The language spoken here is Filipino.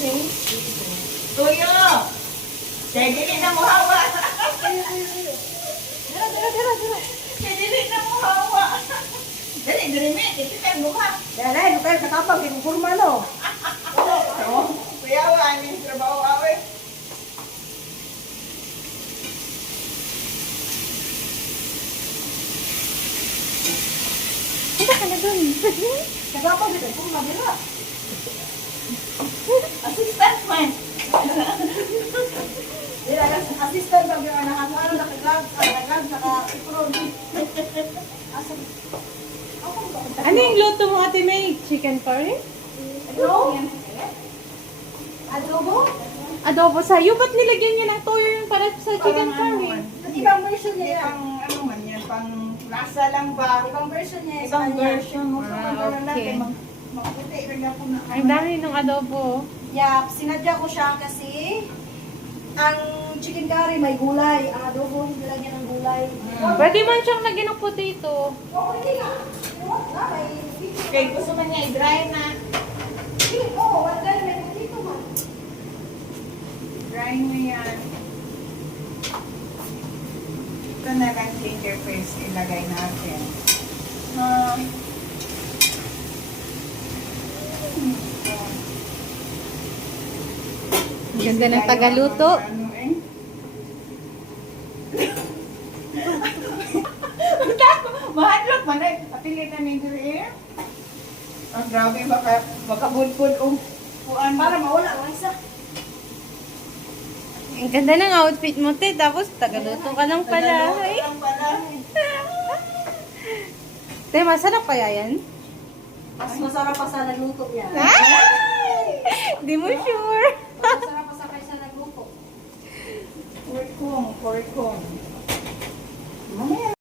Tuyo! Kaya dili na mo hawa. Kaya dili na mo hawa. Dali, mi. Ito tayo buha. Dala, ito kayo katapang, kinupurma no. Kuya, ano yung trabaho awe? Punta ka na dun. Katapang, kinupurma nila. Assistant man. Dila, assistant lang yung anak mo. Ano, nakaglag, naka-ipron. Ano yung luto mo, Ate May? Chicken curry? Ano? Adobo? Adobo sa'yo. Ba't nilagyan niya ng toyo yung para sa chicken Parang curry? ano, At ibang version niya yan. Pang ano man yan, pang lasa lang ba? Ibang version niya. Ibang version mo. Okay. Maputi rin ako na. Ang dami ng adobo. Yeah, sinadya ko siya kasi ang chicken curry may gulay. Ang adobo, hindi lang yan ang gulay. Pwede man siyang lagyan ng potato. Oo, hindi nga. May Okay, gusto man niya i-dry na. Oo, wala na may potato man. Dry mo yan. Ito na lang ginger paste ilagay natin. Ang ganda ng tagaluto. Ano eh? Mahadlok man eh. Papilit na ni Dre. Ah, grabe baka budbud o kuan Para mawala ang isa. Ang ganda ng outfit mo, te. Tapos tagaluto ka lang pala. Tagaluto Ay. lang pala. Te, masarap kaya yan? Mas masarap pa sa nagluto niya. Di mo sure.